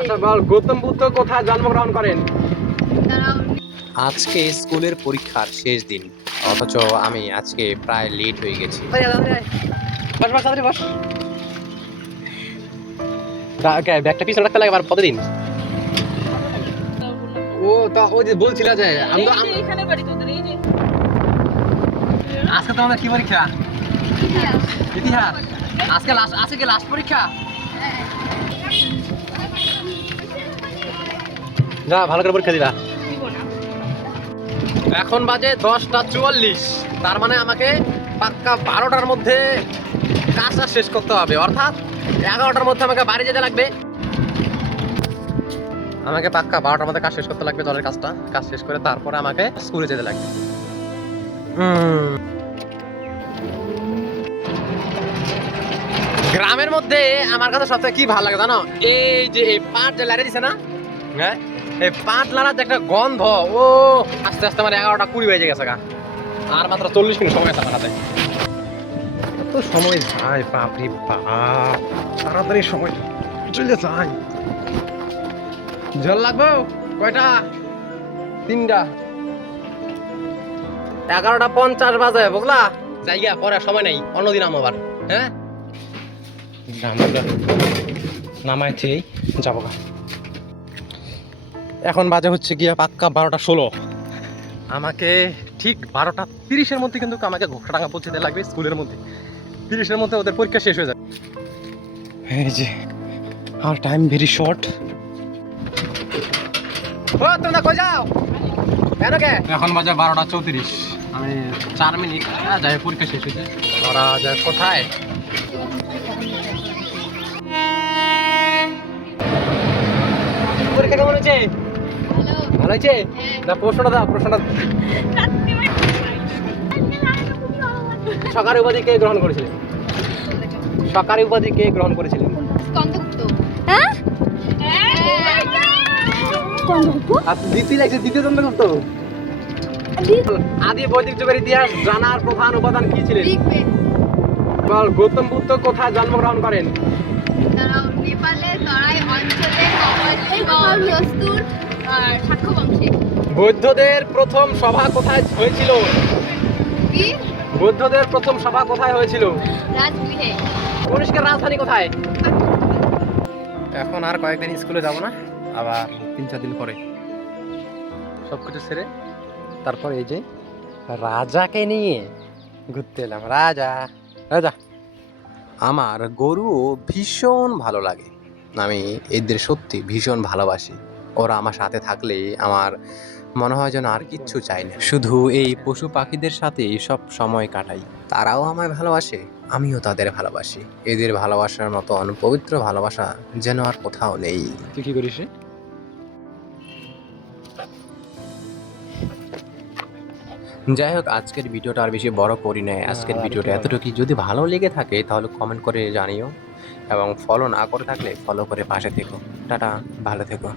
আচ্ছা বল, গৌতম বুদ্ধ কোথায় জন্মগ্রহণ করেন? আজকে স্কুলের পরীক্ষার শেষ দিন, অথচ আমি আজকে প্রায় লেট হয়ে গেছি। বস বস তাড়াতাড়ি বস। ব্যাগটা পিছনে রাখতে লাগে আবার প্রতিদিন। ও তা ওই যে বলছিলা যে এখানে বাড়ি তোদের এই যে আজকে তোমাদের কি পরীক্ষা? ইতিহাস। আজকে লাস্ট পরীক্ষা। যা ভালো করে পরীক্ষা দিবা। এখন বাজে 10:44, তার মানে আমাকে পাক্কা 12টার মধ্যে কাজটা শেষ করতে হবে, অর্থাৎ 11টার মধ্যে আমাকে বাড়ি যেতে লাগবে। আমাকে পাক্কা 12টার মধ্যে কাজ শেষ করতে লাগবে, দলের কাজ শেষ করে তারপরে আমাকে স্কুলে যেতে লাগবে। গ্রামের মধ্যে আমার কাছে সবথেকে কি ভালো লাগে জানো? এই যে এই পাট যে লাড়ে দিছে না, হ্যাঁ, এই পাট লাড়ার যে একটা গন্ধ, ও আস্তে আস্তে আমার 11:20 বেজে গেছে গা, আর মাত্র 40 মিনিট সময় আছে আমার হাতে। কত সময় যায় বাপরে বাপ, তাড়াতাড়ি সময় চলে যায়। জল লাগবে কয়টা? 3টা। 11:50 বাজে, বুঝলা? জায়গা পরে সময় নেই, অন্যদিন আবার। হ্যাঁ, নামাইতেই যাবো গা। এখন বাজে হচ্ছে গিয়া পাক্কা 12:16। আমাকে ঠিক 12:30-এর মধ্যে কিন্তু আমাকে ঘোষাডাঙ্গা পৌঁছতে লাগবে স্কুলের মধ্যে। 30-এর মধ্যে ওদের পরীক্ষা শেষ হয়ে যাবে। এই যে আর টাইম ভেরি শর্ট। ও তোমরা কই যাও? কেন কে? এখন বাজে 12:34। আমি 4 মিনিট যাই, পরীক্ষা শেষ হয়েছে। ওরা যায় কোথায়? পরীক্ষা কেমন হয়েছে? ভালো হয়েছে? না প্রশ্নটা দাও, প্রশ্নটা। সরকারি উপাধি কে গ্রহণ করেছিলেন? সরকারি উপাধি কে গ্রহণ করেছিলেন? স্কন্দগুপ্ত। হ্যাঁ? আপনি দ্বিতীয় চন্দ্রগুপ্ত। আদি বৈদিক যুগের ইতিহাস জানার প্রধান উপাদান কি ছিলেন? বল, গৌতম বুদ্ধ কোথায় জন্মগ্রহণ করেন? নেপালে তরাই অঞ্চলে হস্তুর সাক্ষ্য বংশে। বৌদ্ধদের প্রথম সভা কোথায় হয়েছিল? কি? বৌদ্ধদের প্রথম সভা কোথায় হয়েছিল? রাজগৃহে। কনিষ্কের রাজধানী কোথায়? এখন আর কয়েকদিন স্কুলে যাব না, আবার 3-4 দিন পরে সবকিছু ছেড়ে তারপর এই যে রাজাকে নিয়ে ঘুরতে এলাম। রাজা রাজা আমার গরুও ভীষণ ভালো লাগে, আমি এদের সত্যি ভীষণ ভালোবাসি। ওরা আমার সাথে থাকলে আমার মনে হয় যেন আর কিচ্ছু চাই না, শুধু এই পশু পাখিদের সাথে সব সময় কাটাই। তারাও আমায় ভালোবাসে, আমিও তাদের ভালোবাসি। এদের ভালোবাসার মতন পবিত্র ভালোবাসা যেন আর কোথাও নেই। তুই কি করিস? যাই হোক, আজকের ভিডিওটা আর বেশি বড় করি নাই। আজকের ভিডিওটা এতটুকুই। যদি ভালো লেগে থাকে তাহলে কমেন্ট করে জানিও, এবং ফলো না করে থাকলে ফলো করে পাশে থেকো। টাটা, ভালো থেকো।